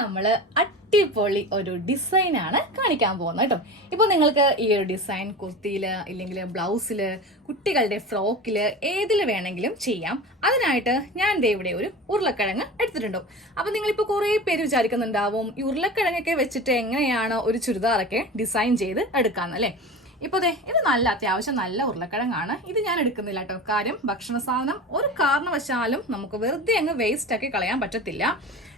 നമ്മൾ അടിപൊളി ഒരു ഡിസൈനാണ് കാണിക്കാൻ പോകുന്നത് കേട്ടോ. ഇപ്പോൾ നിങ്ങൾക്ക് ഈ ഒരു ഡിസൈൻ കുർത്തിയിൽ ഇല്ലെങ്കിൽ ബ്ലൗസിൽ കുട്ടികളുടെ ഫ്രോക്കിൽ ഏതിൽ വേണമെങ്കിലും ചെയ്യാം. അതിനായിട്ട് ഞാൻ ദേ ഇവിടെ ഒരു ഉരുളക്കിഴങ്ങ് എടുത്തിട്ടുണ്ടോ. അപ്പോൾ നിങ്ങളിപ്പോൾ കുറേ പേര് വിചാരിക്കുന്നുണ്ടാവും ഈ ഉരുളക്കിഴങ്ങൊക്കെ വെച്ചിട്ട് എങ്ങനെയാണ് ഒരു ചുരിദാറൊക്കെ ഡിസൈൻ ചെയ്ത് എടുക്കാമെന്നല്ലേ. ഇപ്പോൾ ദേ ഇത് നല്ല അത്യാവശ്യം നല്ല ഉരുളക്കിഴങ്ങാണ്. ഇത് ഞാൻ എടുക്കുന്നില്ല കേട്ടോ. കാര്യം ഭക്ഷണ സാധനം ഒരു കാരണവശാലും നമുക്ക് വെറുതെ അങ്ങ് വേസ്റ്റ് ആക്കി കളയാൻ പറ്റത്തില്ല.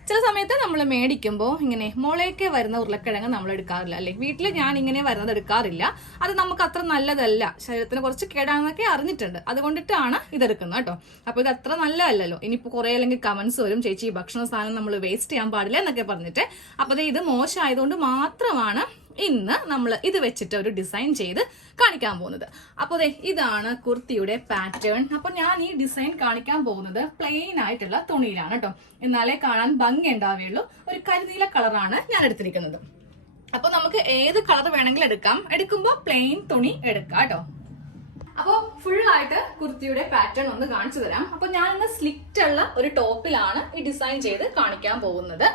ചില സമയത്ത് നമ്മൾ മേടിക്കുമ്പോൾ ഇങ്ങനെ മുളയൊക്കെ വരുന്ന ഉരുളക്കിഴങ്ങ് നമ്മൾ എടുക്കാറില്ല അല്ലേ. വീട്ടിൽ ഞാൻ ഇങ്ങനെ വരുന്നത് എടുക്കാറില്ല. അത് നമുക്ക് അത്ര നല്ലതല്ല, ശരീരത്തിന് കുറച്ച് കേടാണെന്നൊക്കെ അറിഞ്ഞിട്ടുണ്ട്. അതുകൊണ്ടിട്ടാണ് ഇതെടുക്കുന്നത് കേട്ടോ. അപ്പോൾ ഇത് അത്ര നല്ലതല്ലല്ലോ. ഇനിയിപ്പോൾ കുറേ അല്ലെങ്കിൽ കമന്റ്സ് വരും, ചേച്ചി ഭക്ഷണ സാധനം നമ്മൾ വേസ്റ്റ് ചെയ്യാൻ പാടില്ല എന്നൊക്കെ പറഞ്ഞിട്ട്. അപ്പോൾ ഇത് മോശമായതുകൊണ്ട് മാത്രമാണ് ഇന്ന് നമ്മൾ ഇത് വെച്ചിട്ട് ഒരു ഡിസൈൻ ചെയ്ത് കാണിക്കാൻ പോകുന്നത്. അപ്പോൾ ഇതാണ് കുർത്തിയുടെ പാറ്റേൺ. അപ്പോൾ ഞാൻ ഈ ഡിസൈൻ കാണിക്കാൻ പോകുന്നത് പ്ലെയിൻ ആയിട്ടുള്ള തുണിയിലാണ് കേട്ടോ. എന്നാലേ കാണാൻ ഭംഗി ഉണ്ടാവുകയുള്ളൂ. ഒരു കരിനീല കളറാണ് ഞാൻ എടുത്തിരിക്കുന്നത്. അപ്പോൾ നമുക്ക് ഏത് കളർ വേണമെങ്കിലും എടുക്കാം. എടുക്കുമ്പോൾ പ്ലെയിൻ തുണി എടുക്കാം കേട്ടോ. അപ്പോൾ ഫുൾ ആയിട്ട് കുർത്തിയുടെ പാറ്റേൺ ഒന്ന് കാണിച്ചു തരാം. അപ്പോൾ ഞാൻ ഇന്ന് സ്ലിറ്റ് ഉള്ള ഒരു ടോപ്പിലാണ് ഈ ഡിസൈൻ ചെയ്ത് കാണിക്കാൻ പോകുന്നത്.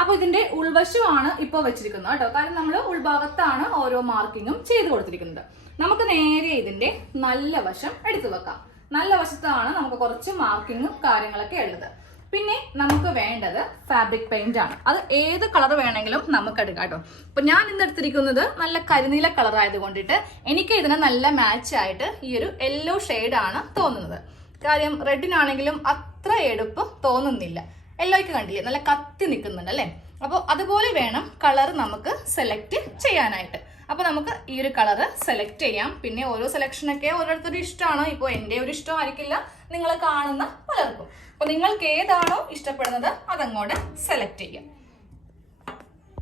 അപ്പൊ ഇതിന്റെ ഉൾവശമാണ് ഇപ്പോൾ വെച്ചിരിക്കുന്നത് കേട്ടോ. കാരണം നമ്മൾ ഉൾഭാഗത്താണ് ഓരോ മാർക്കിങ്ങും ചെയ്ത് കൊടുത്തിരിക്കുന്നത്. നമുക്ക് നേരെ ഇതിന്റെ നല്ല വശം എടുത്തു വെക്കാം. നല്ല വശത്താണ് നമുക്ക് കുറച്ച് മാർക്കിങ്ങും കാര്യങ്ങളൊക്കെ ഉള്ളത്. പിന്നെ നമുക്ക് വേണ്ടത് ഫാബ്രിക് പെയിന്റ് ആണ്. അത് ഏത് കളർ വേണമെങ്കിലും നമുക്ക് എടുക്കാം കേട്ടോ. അപ്പൊ ഞാൻ ഇന്ന് എടുത്തിരിക്കുന്നത് നല്ല കരിനീല കളർ ആയതുകൊണ്ടിട്ട് എനിക്ക് ഇതിന് നല്ല മാച്ച് ആയിട്ട് ഈ ഒരു യെല്ലോ ഷെയ്ഡാണ് തോന്നുന്നത്. കാര്യം റെഡിനാണെങ്കിലും അത്ര എടുപ്പ് തോന്നുന്നില്ല. യെല്ലോയ്ക്ക് കണ്ടില്ലേ, നല്ല കത്തി നിൽക്കുന്നുണ്ട് അല്ലേ. അപ്പോൾ അതുപോലെ വേണം കളർ നമുക്ക് സെലക്ട് ചെയ്യാനായിട്ട്. അപ്പോൾ നമുക്ക് ഈ ഒരു കളറ് സെലക്ട് ചെയ്യാം. പിന്നെ ഓരോ സെലക്ഷനൊക്കെ ഓരോരുത്തരുടെ ഇഷ്ടമാണ്. ഇപ്പോൾ എൻ്റെ ഒരു ഇഷ്ടമായിരിക്കില്ല നിങ്ങൾ കാണുന്ന പലർക്കും. അപ്പോൾ നിങ്ങൾക്ക് ഏതാണോ ഇഷ്ടപ്പെടുന്നത് അതങ്ങോട്ട് സെലക്ട് ചെയ്യാം.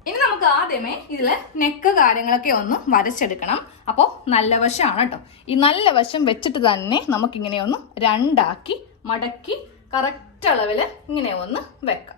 ഇനി നമുക്ക് ആദ്യമേ ഇതിൽ നെക്ക് കാര്യങ്ങളൊക്കെ ഒന്ന് വരച്ചെടുക്കണം. അപ്പോൾ നല്ല വശമാണ് കേട്ടോ. ഈ നല്ല വശം വെച്ചിട്ട് തന്നെ നമുക്കിങ്ങനെ ഒന്ന് രണ്ടാക്കി മടക്കി കറക്റ്റ് അളവിൽ ഇങ്ങനെ ഒന്ന് വെക്കാം.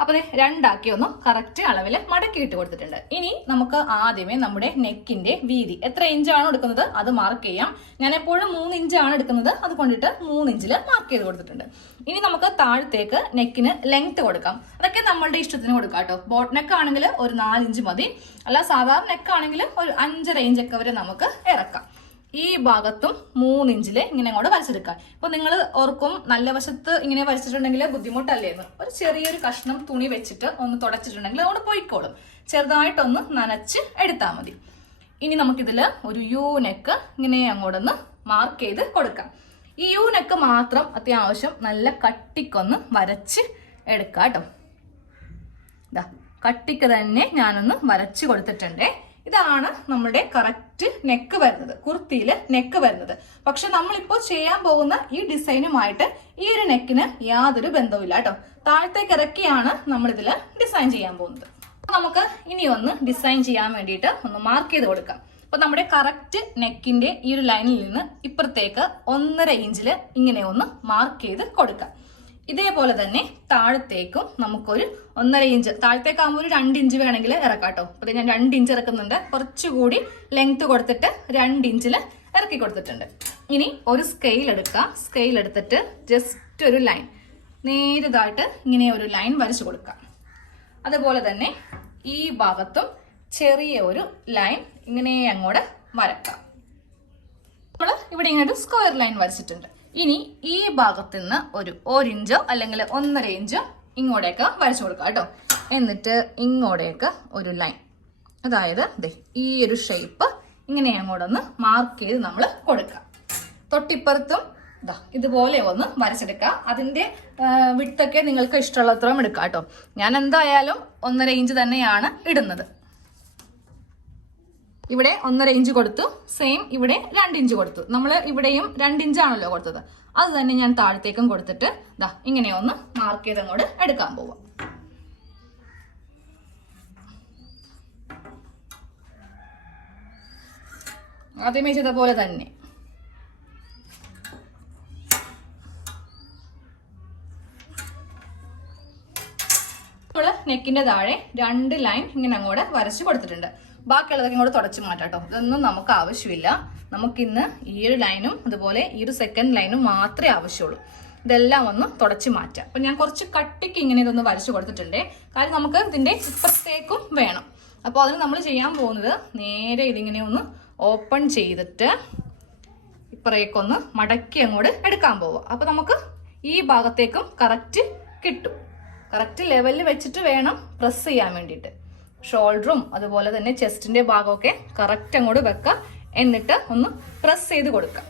അപ്പൊ രണ്ടാക്കി ഒന്ന് കറക്റ്റ് അളവിൽ മടക്കിയിട്ട് കൊടുത്തിട്ടുണ്ട്. ഇനി നമുക്ക് ആദ്യമേ നമ്മുടെ നെക്കിന്റെ വീതി എത്ര ഇഞ്ചാണോ എടുക്കുന്നത് അത് മാർക്ക് ചെയ്യാം. ഞാൻ എപ്പോഴും 3 ഇഞ്ചാണ് എടുക്കുന്നത്, അതുകൊണ്ടിട്ട് 3 ഇഞ്ചിൽ മാർക്ക് ചെയ്ത് കൊടുത്തിട്ടുണ്ട്. ഇനി നമുക്ക് താഴത്തേക്ക് നെക്കിന് ലെങ്ത് കൊടുക്കാം. അതൊക്കെ നമ്മളുടെ ഇഷ്ടത്തിന് കൊടുക്കാം കേട്ടോ. ബോട്ട് നെക്ക് ആണെങ്കിൽ ഒരു 4 ഇഞ്ച് മതി. അല്ല സാധാരണ നെക്ക് ആണെങ്കിൽ ഒരു 5.5 ഇഞ്ചൊക്കെ വരെ നമുക്ക് ഇറക്കാം. ഈ ഭാഗത്തും 3 ഇഞ്ചില് ഇങ്ങനെ അങ്ങോട്ട് വരച്ചെടുക്കാം. ഇപ്പൊ നിങ്ങൾ ഓർക്കും നല്ല വശത്ത് ഇങ്ങനെ വരച്ചിട്ടുണ്ടെങ്കിൽ ബുദ്ധിമുട്ടല്ലേന്ന്. ഒരു ചെറിയൊരു കഷ്ണം തുണി വെച്ചിട്ട് ഒന്ന് തുടച്ചിട്ടുണ്ടെങ്കിൽ അതുകൊണ്ട് പോയിക്കോളും. ചെറുതായിട്ടൊന്ന് നനച്ച് എടുത്താൽ മതി. ഇനി നമുക്കിതിൽ ഒരു യു നെക്ക് ഇങ്ങനെ അങ്ങോട്ടൊന്ന് മാർക്ക് ചെയ്ത് കൊടുക്കാം. ഈ യു നെക്ക് മാത്രം അത്യാവശ്യം നല്ല കട്ടിക്കൊന്ന് വരച്ച് എടുക്കാം കേട്ടോ. ഇതാ കട്ടിക്ക് തന്നെ ഞാനൊന്ന് വരച്ച് കൊടുത്തിട്ടുണ്ട്. ഇതാണ് നമ്മുടെ കറക്റ്റ് നെക്ക് വരുന്നത്, കുർത്തിയില് നെക്ക് വരുന്നത്. പക്ഷെ നമ്മളിപ്പോൾ ചെയ്യാൻ പോകുന്ന ഈ ഡിസൈനുമായിട്ട് ഈ ഒരു നെക്കിന് യാതൊരു ബന്ധവുമില്ല കേട്ടോ. താഴത്തേക്ക് ഇറക്കിയാണ് നമ്മൾ ഇതിൽ ഡിസൈൻ ചെയ്യാൻ പോകുന്നത്. നമുക്ക് ഇനി ഒന്ന് ഡിസൈൻ ചെയ്യാൻ വേണ്ടിയിട്ട് ഒന്ന് മാർക്ക് ചെയ്ത് കൊടുക്കാം. അപ്പൊ നമ്മുടെ കറക്റ്റ് നെക്കിന്റെ ഈ ഒരു ലൈനിൽ നിന്ന് ഇപ്പുറത്തേക്ക് 1.5 ഇഞ്ചില് ഇങ്ങനെ ഒന്ന് മാർക്ക് ചെയ്ത് കൊടുക്കാം. ഇതേപോലെ തന്നെ താഴത്തേക്കും നമുക്കൊരു 1.5 ഇഞ്ച്, താഴത്തേക്കാകുമ്പോൾ ഒരു 2 ഇഞ്ച് വേണമെങ്കിൽ ഇറക്കാം കേട്ടോ. അപ്പോൾ ഞാൻ 2 ഇഞ്ച് ഇറക്കുന്നുണ്ട്. കുറച്ചുകൂടി ലെങ്ത് കൊടുത്തിട്ട് 2 ഇഞ്ചിൽ ഇറക്കി കൊടുത്തിട്ടുണ്ട്. ഇനി ഒരു സ്കെയിൽ എടുക്കുക. സ്കെയിൽ എടുത്തിട്ട് ജസ്റ്റ് ഒരു ലൈൻ നേരിതായിട്ട് ഇങ്ങനെ ഒരു ലൈൻ വരച്ചു കൊടുക്കാം. അതുപോലെ തന്നെ ഈ ഭാഗത്തും ചെറിയ ഒരു ലൈൻ ഇങ്ങനെ അങ്ങോട്ട് വരക്കാം. നമ്മൾ ഇവിടെ ഇങ്ങനെ ഒരു സ്ക്വയർ ലൈൻ വരച്ചിട്ടുണ്ട്. ഇനി ഈ ഭാഗത്ത് നിന്ന് ഒരു 1 ഇഞ്ചോ അല്ലെങ്കിൽ 1.5 ഇഞ്ചോ ഇങ്ങോട്ടേക്ക് വരച്ചു കൊടുക്കാം കേട്ടോ. എന്നിട്ട് ഇങ്ങോട്ടേക്ക് ഒരു ലൈൻ, അതായത് ഈ ഒരു ഷേപ്പ് ഇങ്ങനെ അങ്ങോട്ടൊന്ന് മാർക്ക് ചെയ്ത് നമ്മൾ കൊടുക്കാം. തൊട്ടിപ്പുറത്തും ഇതുപോലെ ഒന്ന് വരച്ചെടുക്കുക. അതിന്റെ വിട്ടൊക്കെ നിങ്ങൾക്ക് ഇഷ്ടമുള്ളത്രയും എടുക്കാം കേട്ടോ. ഞാൻ എന്തായാലും 1.5 ഇഞ്ച് തന്നെയാണ് ഇടുന്നത്. ഇവിടെ 1.5 ഇഞ്ച് കൊടുത്തു, സെയിം ഇവിടെ 2 ഇഞ്ച് കൊടുത്തു. നമ്മൾ ഇവിടെയും 2 ഇഞ്ചാണല്ലോ കൊടുത്തത്, അത് തന്നെ ഞാൻ താഴത്തേക്കും കൊടുത്തിട്ട് ഇങ്ങനെ ഒന്ന് മാർക്ക് ചെയ്ത് അങ്ങോട്ട് എടുക്കാൻ പോവാം. ആദ്യമേ ചെയ്ത പോലെ തന്നെ നമ്മള് നെക്കിന്റെ താഴെ 2 ലൈൻ ഇങ്ങനെ അങ്ങോട്ട് വരച്ച് കൊടുത്തിട്ടുണ്ട്. ബാക്കിയുള്ളതൊക്കെ ഇങ്ങോട്ട് തുടച്ച് മാറ്റാം കേട്ടോ. ഇതൊന്നും നമുക്ക് ആവശ്യമില്ല. നമുക്കിന്ന് ഈ ഒരു ലൈനും അതുപോലെ ഈ ഒരു സെക്കൻഡ് ലൈനും മാത്രമേ ആവശ്യമുള്ളൂ. ഇതെല്ലാം ഒന്ന് തുടച്ച് മാറ്റാം. അപ്പം ഞാൻ കുറച്ച് കട്ടിക്ക് ഇങ്ങനെ ഇതൊന്ന് വരച്ചു കൊടുത്തിട്ടുണ്ട്. കാരണം നമുക്ക് ഇതിൻ്റെ ഇപ്പുറത്തേക്കും വേണം. അപ്പോൾ അതിന് നമ്മൾ ചെയ്യാൻ പോകുന്നത് നേരെ ഇതിങ്ങനെ ഒന്ന് ഓപ്പൺ ചെയ്തിട്ട് ഇപ്പറേക്കൊന്ന് മടക്കി അങ്ങോട്ട് എടുക്കാൻ പോവുക. അപ്പോൾ നമുക്ക് ഈ ഭാഗത്തേക്കും കറക്റ്റ് കിട്ടും. കറക്റ്റ് ലെവലിൽ വെച്ചിട്ട് വേണം പ്രസ് ചെയ്യാൻ വേണ്ടിയിട്ട്. ഷോൾഡറും അതുപോലെ തന്നെ ചെസ്റ്റിൻ്റെ ഭാഗമൊക്കെ കറക്റ്റ് അങ്ങോട്ട് വെക്കുക. എന്നിട്ട് ഒന്ന് പ്രസ് ചെയ്ത് കൊടുക്കുക.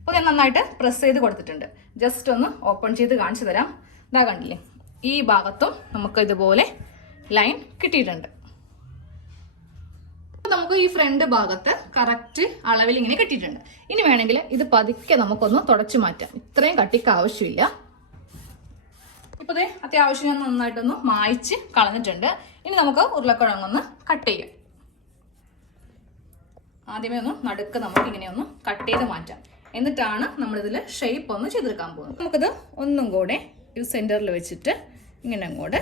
അപ്പോൾ ഞാൻ നന്നായിട്ട് പ്രസ് ചെയ്ത് കൊടുത്തിട്ടുണ്ട്. ജസ്റ്റ് ഒന്ന് ഓപ്പൺ ചെയ്ത് കാണിച്ചു തരാം. ഇതാ കണ്ടില്ലേ, ഈ ഭാഗത്തും നമുക്ക് ഇതുപോലെ ലൈൻ കിട്ടിയിട്ടുണ്ട്. നമുക്ക് ഈ ഫ്രണ്ട് ഭാഗത്ത് കറക്റ്റ് അളവിൽ ഇങ്ങനെ കിട്ടിയിട്ടുണ്ട്. ഇനി വേണമെങ്കിൽ ഇത് പതുക്കെ നമുക്കൊന്ന് തുടച്ചു മാറ്റാം. ഇത്രയും കട്ടിക്ക് ആവശ്യമില്ല. ഇപ്പൊ അത്യാവശ്യം ഞാൻ നന്നായിട്ടൊന്ന് മായ്ച്ച് കളഞ്ഞിട്ടുണ്ട്. ഇനി നമുക്ക് ഉരുളക്കിഴങ്ങൊന്ന് കട്ട് ചെയ്യാം. ആദ്യമേ ഒന്ന് നടുക്ക് നമുക്ക് ഇങ്ങനെ ഒന്ന് കട്ട് ചെയ്ത് മാറ്റാം. എന്നിട്ടാണ് നമ്മളിതിൽ ഷേപ്പ് ഒന്ന് ചെയ്തെടുക്കാൻ പോകുന്നത്. നമുക്കിത് ഒന്നും കൂടെ ഈ സെന്ററിൽ വെച്ചിട്ട് ഇങ്ങനെ അങ്ങോട്ട്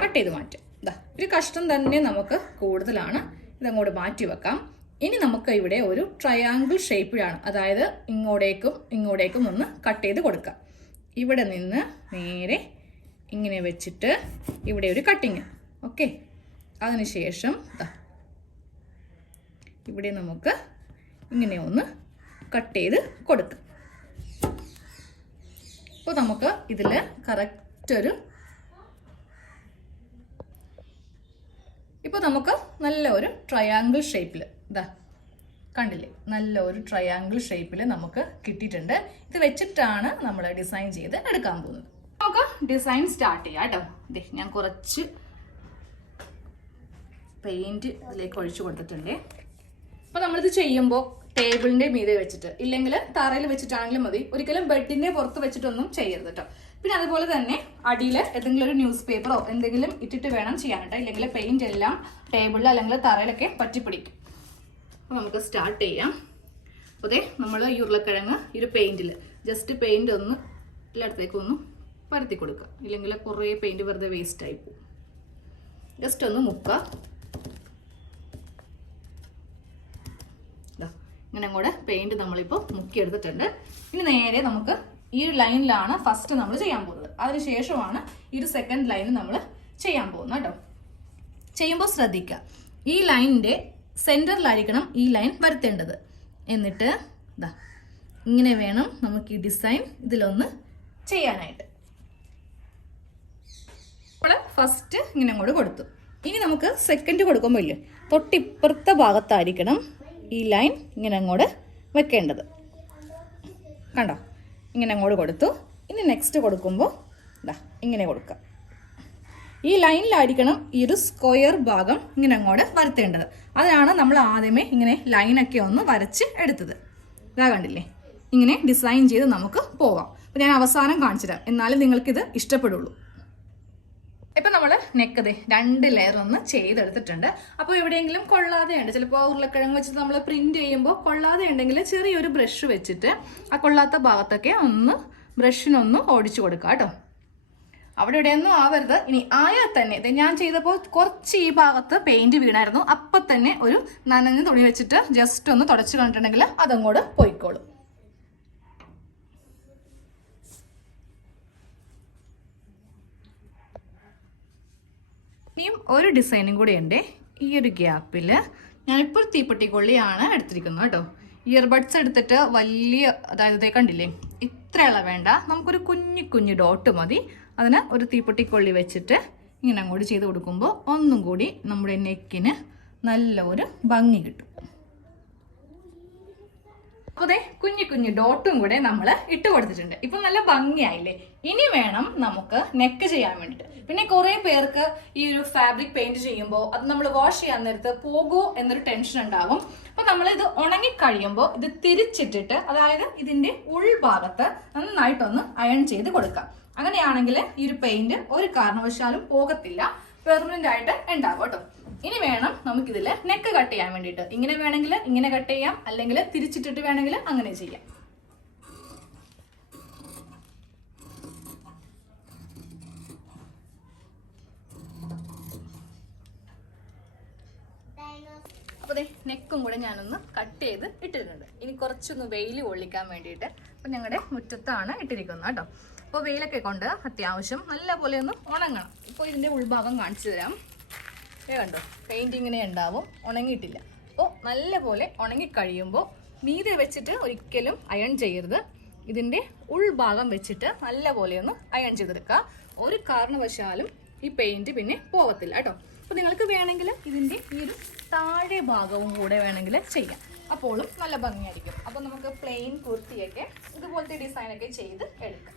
കട്ട് ചെയ്ത് മാറ്റാം. ഇതാ ഒരു കഷ്ണം തന്നെ നമുക്ക് കൂടുതലാണ്, ഇതങ്ങോട്ട് മാറ്റി വെക്കാം. ഇനി നമുക്ക് ഇവിടെ ഒരു ട്രയാങ്കിൾ ഷേപ്പിലാണ്, അതായത് ഇങ്ങോട്ടേക്കും ഒന്ന് കട്ട് ചെയ്ത് കൊടുക്കാം. ഇവിടെ നിന്ന് നേരെ ഇങ്ങനെ വെച്ചിട്ട് ഇവിടെ ഒരു കട്ടിങ്. ഓക്കെ, അതിനുശേഷം ഇവിടെ നമുക്ക് ഇങ്ങനെ ഒന്ന് കട്ട് ചെയ്ത് കൊടുക്കാം. അപ്പോൾ നമുക്ക് ഇതിൽ കറക്റ്റ് ഒരു ഇപ്പോൾ നമുക്ക് നല്ല ഒരു ട്രയാങ്കിൾ ഷേപ്പിൽ ഇതാ കണ്ടില്ലേ, നല്ല ഒരു ട്രയാങ്കിൾ ഷേപ്പിൽ നമുക്ക് കിട്ടിയിട്ടുണ്ട്. ഇത് വെച്ചിട്ടാണ് നമ്മൾ ഡിസൈൻ ചെയ്ത് എടുക്കാൻ പോകുന്നത്. നമുക്ക് ഡിസൈൻ സ്റ്റാർട്ട് ചെയ്യാം കേട്ടോ. അതെ, ഞാൻ കുറച്ച് പെയിന്റ് ഇതിലേക്ക് ഒഴിച്ചു കൊടുത്തിട്ടുണ്ട്. അപ്പോൾ നമ്മളിത് ചെയ്യുമ്പോൾ ടേബിളിൻ്റെ മീതെ വെച്ചിട്ട് ഇല്ലെങ്കിൽ തറയിൽ വെച്ചിട്ടാണെങ്കിലും മതി. ഒരിക്കലും ബെഡിൻ്റെ പുറത്ത് വെച്ചിട്ടൊന്നും ചെയ്യരുത് കേട്ടോ. പിന്നെ അതുപോലെ തന്നെ അടിയിൽ ഏതെങ്കിലും ഒരു ന്യൂസ് പേപ്പറോ എന്തെങ്കിലും ഇട്ടിട്ട് വേണം ചെയ്യാൻ കേട്ടോ. ഇല്ലെങ്കിൽ പെയിന്റ് എല്ലാം ടേബിളിൽ അല്ലെങ്കിൽ തറയിലൊക്കെ പറ്റിപ്പിടിക്കും. അപ്പോൾ നമുക്ക് സ്റ്റാർട്ട് ചെയ്യാം. അപ്പോൾ അതെ, നമ്മൾ ഈ ഉരുളക്കിഴങ്ങ് ഈ ഒരു പെയിന്റിൽ ജസ്റ്റ് പെയിന്റ് ഒന്ന് എല്ലായിടത്തേക്കൊന്ന് പരത്തി കൊടുക്കുക. ഇല്ലെങ്കിൽ കുറേ പെയിന്റ് വെറുതെ വേസ്റ്റ് ആയി പോകും. ജസ്റ്റ് ഒന്ന് മുക്കുക. ഇങ്ങനെ കൂടെ പെയിന്റ് നമ്മളിപ്പോൾ മുക്കിയെടുത്തിട്ടുണ്ട്. ഇനി നേരെ നമുക്ക് ഈ ഒരു ലൈനിലാണ് ഫസ്റ്റ് നമ്മൾ ചെയ്യാൻ പോകുന്നത്. അതിനുശേഷമാണ് ഈ ഒരു സെക്കൻഡ് ലൈൻ നമ്മൾ ചെയ്യാൻ പോകുന്നത് കേട്ടോ. ചെയ്യുമ്പോൾ ശ്രദ്ധിക്കുക, ഈ ലൈനിൻ്റെ സെൻറ്ററിലായിരിക്കണം ഈ ലൈൻ വരുത്തേണ്ടത്. എന്നിട്ട് ഇതാ ഇങ്ങനെ വേണം നമുക്ക് ഈ ഡിസൈൻ ഇതിലൊന്ന് ചെയ്യാനായിട്ട്. നമ്മൾ ഫസ്റ്റ് ഇങ്ങനെ അങ്ങോട്ട് കൊടുത്തു. ഇനി നമുക്ക് സെക്കൻഡ് കൊടുക്കുമ്പോൾ ഇല്ലേ, തൊട്ടിപ്പുറത്തെ ഭാഗത്തായിരിക്കണം ഈ ലൈൻ ഇങ്ങനെ അങ്ങോട്ട് വെക്കേണ്ടത്. കണ്ടോ, ഇങ്ങനെ അങ്ങോട്ട് കൊടുത്തു. ഇനി നെക്സ്റ്റ് കൊടുക്കുമ്പോൾ ഇതാ ഇങ്ങനെ കൊടുക്കുക. ഈ ലൈനിലായിരിക്കണം ഈ ഒരു സ്ക്വയർ ഭാഗം ഇങ്ങനെ അങ്ങോട്ട് വരുത്തേണ്ടത്. അതാണ് നമ്മൾ ആദ്യമേ ഇങ്ങനെ ലൈനൊക്കെ ഒന്ന് വരച്ച് എടുത്തത്. ഇതാ കണ്ടില്ലേ, ഇങ്ങനെ ഡിസൈൻ ചെയ്ത് നമുക്ക് പോവാം. അപ്പോൾ ഞാൻ അവസാനം കാണിച്ചു തരാം, എന്നാലും നിങ്ങൾക്കിത് ഇഷ്ടപ്പെടുള്ളൂ. ഇപ്പം നമ്മൾ നെക്കതേ 2 ലെയർ ഒന്ന് ചെയ്തെടുത്തിട്ടുണ്ട്. അപ്പോൾ എവിടെയെങ്കിലും കൊള്ളാതെ ഉണ്ട്, ചിലപ്പോൾ ഉരുളക്കിഴങ്ങ് വെച്ചിട്ട് നമ്മൾ പ്രിന്റ് ചെയ്യുമ്പോൾ കൊള്ളാതെ ഉണ്ടെങ്കിൽ ചെറിയൊരു ബ്രഷ് വെച്ചിട്ട് ആ കൊള്ളാത്ത ഭാഗത്തൊക്കെ ഒന്ന് ബ്രഷിനൊന്ന് ഓടിച്ചു കൊടുക്കുക കേട്ടോ. അവിടെ ഇവിടെയൊന്നും ആവരുത്. ഇനി ആയാൽ തന്നെ ഇത് ഞാൻ ചെയ്തപ്പോൾ കുറച്ച് ഈ ഭാഗത്ത് പെയിന്റ് വീണായിരുന്നു. അപ്പം തന്നെ ഒരു നനഞ്ഞ തുണി വെച്ചിട്ട് ജസ്റ്റ് ഒന്ന് തുടച്ച് കണ്ടിട്ടുണ്ടെങ്കിൽ അതങ്ങോട്ട് പോയിക്കോളും. ഇനിയും ഒരു ഡിസൈനും കൂടി ഉണ്ട്. ഈ ഒരു ഗ്യാപ്പിൽ ഞാനിപ്പോൾ തീപ്പെട്ടിക്കൊള്ളിയാണ് എടുത്തിരിക്കുന്നത് കേട്ടോ. ഇയർബഡ്സ് എടുത്തിട്ട് വലിയ, അതായത് കണ്ടില്ലേ, ഇത്രയുള്ള വേണ്ട, നമുക്കൊരു കുഞ്ഞു ഡോട്ട് മതി. അതിന് ഒരു തീപ്പെട്ടിക്കൊള്ളി വെച്ചിട്ട് ഇങ്ങനെ അങ്ങോട്ട് ചെയ്ത് കൊടുക്കുമ്പോൾ ഒന്നും കൂടി നമ്മുടെ നെക്കിന് നല്ല ഒരു ഭംഗി കിട്ടും. അതെ, കുഞ്ഞു ഡോട്ടും കൂടെ നമ്മൾ ഇട്ട് കൊടുത്തിട്ടുണ്ട്. ഇപ്പൊ നല്ല ഭംഗിയായില്ലേ. ഇനി വേണം നമുക്ക് നെക്ക് ചെയ്യാൻ വേണ്ടിയിട്ട്. പിന്നെ കുറെ പേർക്ക് ഈ ഒരു ഫാബ്രിക് പെയിന്റ് ചെയ്യുമ്പോൾ അത് നമ്മൾ വാഷ് ചെയ്യാൻ നേരത്ത് പോകുമോ എന്നൊരു ടെൻഷൻ ഉണ്ടാകും. അപ്പൊ നമ്മൾ ഇത് ഉണങ്ങി കഴിയുമ്പോൾ ഇത് തിരിച്ചിട്ടിട്ട്, അതായത് ഇതിന്റെ ഉൾഭാഗത്ത് നന്നായിട്ടൊന്ന് അയൺ ചെയ്ത് കൊടുക്കാം. അങ്ങനെയാണെങ്കിൽ ഈ ഒരു പെയിന്റ് ഒരു കാരണവശാലും പോകത്തില്ല, പെർമനന്റ് ആയിട്ട് ഉണ്ടാവും കേട്ടോ. ഇനി വേണം നമുക്കിതിൽ നെക്ക് കട്ട് ചെയ്യാൻ വേണ്ടിയിട്ട്. ഇങ്ങനെ വേണമെങ്കിൽ ഇങ്ങനെ കട്ട് ചെയ്യാം, അല്ലെങ്കിൽ തിരിച്ചിട്ടിട്ട് വേണമെങ്കിൽ അങ്ങനെ ചെയ്യാം. അപ്പോൾ ദേ നെക്കും കൂടെ ഞാനൊന്ന് കട്ട് ചെയ്ത് ഇട്ടിട്ടുണ്ട്. ഇനി കുറച്ചൊന്ന് വെയിൽ കൊള്ളിക്കാൻ വേണ്ടിയിട്ട്. അപ്പം ഞങ്ങളുടെ മുറ്റത്താണ് ഇട്ടിരിക്കുന്നത് കേട്ടോ. അപ്പോൾ വെയിലൊക്കെ കൊണ്ട് അത്യാവശ്യം നല്ല പോലെ ഒന്ന് ഉണങ്ങണം. ഇപ്പോൾ ഇതിൻ്റെ ഉൾഭാഗം കാണിച്ചു തരാം. കണ്ടോ, പെയിൻറ് ഇങ്ങനെ ഉണ്ടാവും, ഉണങ്ങിയിട്ടില്ല. അപ്പോൾ നല്ല പോലെ ഉണങ്ങിക്കഴിയുമ്പോൾ മീതെ വെച്ചിട്ട് ഒരിക്കലും അയൺ ചെയ്യരുത്. ഇതിൻ്റെ ഉൾഭാഗം വെച്ചിട്ട് നല്ല പോലെ ഒന്ന് അയൺ ചെയ്തെടുക്കുക. ഒരു കാരണവശാലും ഈ പെയിൻറ് പിന്നെ പോകത്തില്ല കേട്ടോ. അപ്പോൾ നിങ്ങൾക്ക് വേണമെങ്കിൽ ഇതിൻ്റെ ഈ ഒരു താഴെ ഭാഗവും കൂടെ വേണമെങ്കിൽ ചെയ്യാം, അപ്പോഴും നല്ല ഭംഗിയായിരിക്കും. അപ്പോൾ നമുക്ക് പ്ലെയിൻ കുർത്തിയൊക്കെ ഇതുപോലത്തെ ഡിസൈനൊക്കെ ചെയ്ത് എടുക്കാം.